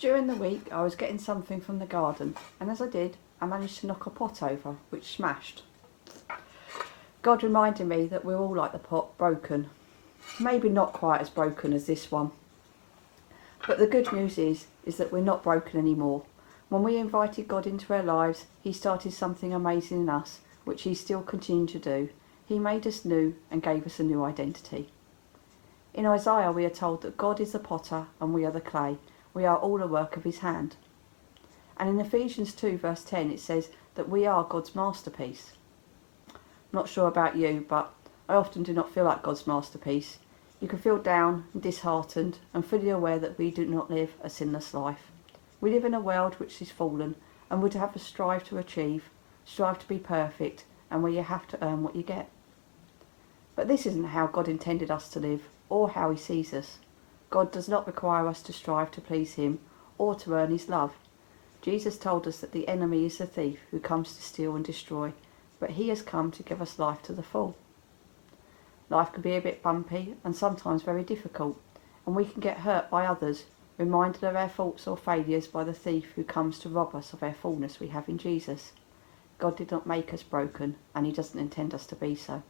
During the week I was getting something from the garden, and as I did, I managed to knock a pot over, which smashed. God reminded me that we're all like the pot, broken. Maybe not quite as broken as this one. But the good news is that we're not broken anymore. When we invited God into our lives, He started something amazing in us, which He's still continuing to do. He made us new and gave us a new identity. In Isaiah we are told that God is the potter and we are the clay. We are all a work of His hand. And in Ephesians 2 verse 10 it says that we are God's masterpiece. I'm not sure about you, but I often do not feel like God's masterpiece. You can feel down and disheartened and fully aware that we do not live a sinless life. We live in a world which is fallen and would have to strive to achieve, strive to be perfect, and where you have to earn what you get. But this isn't how God intended us to live or how He sees us. God does not require us to strive to please Him or to earn His love. Jesus told us that the enemy is the thief who comes to steal and destroy, but He has come to give us life to the full. Life can be a bit bumpy and sometimes very difficult, and we can get hurt by others, reminded of our faults or failures by the thief who comes to rob us of our fullness we have in Jesus. God did not make us broken, and He doesn't intend us to be so.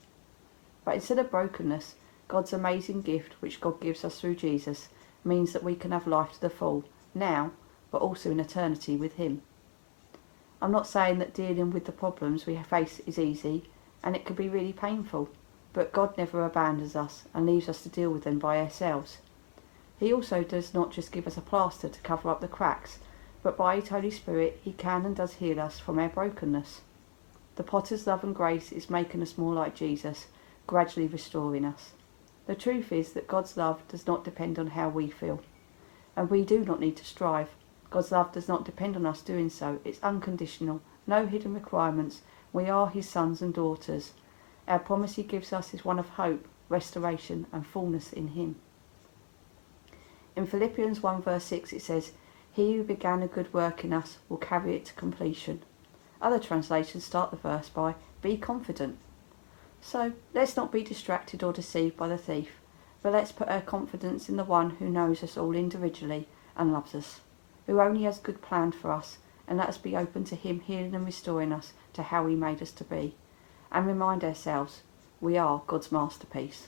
But instead of brokenness, God's amazing gift, which God gives us through Jesus, means that we can have life to the full, now, but also in eternity with Him. I'm not saying that dealing with the problems we face is easy, and it can be really painful, but God never abandons us and leaves us to deal with them by ourselves. He also does not just give us a plaster to cover up the cracks, but by His Holy Spirit He can and does heal us from our brokenness. The potter's love and grace is making us more like Jesus, gradually restoring us. The truth is that God's love does not depend on how we feel, and we do not need to strive. God's love does not depend on us doing so. It's unconditional, no hidden requirements. We are His sons and daughters. Our promise He gives us is one of hope, restoration and fullness in Him. In Philippians 1 verse 6 it says, "He who began a good work in us will carry it to completion." Other translations start the verse by, "Be confident." So let's not be distracted or deceived by the thief, but let's put our confidence in the one who knows us all individually and loves us, who only has good planned for us, and let us be open to Him healing and restoring us to how He made us to be. And remind ourselves, we are God's masterpiece.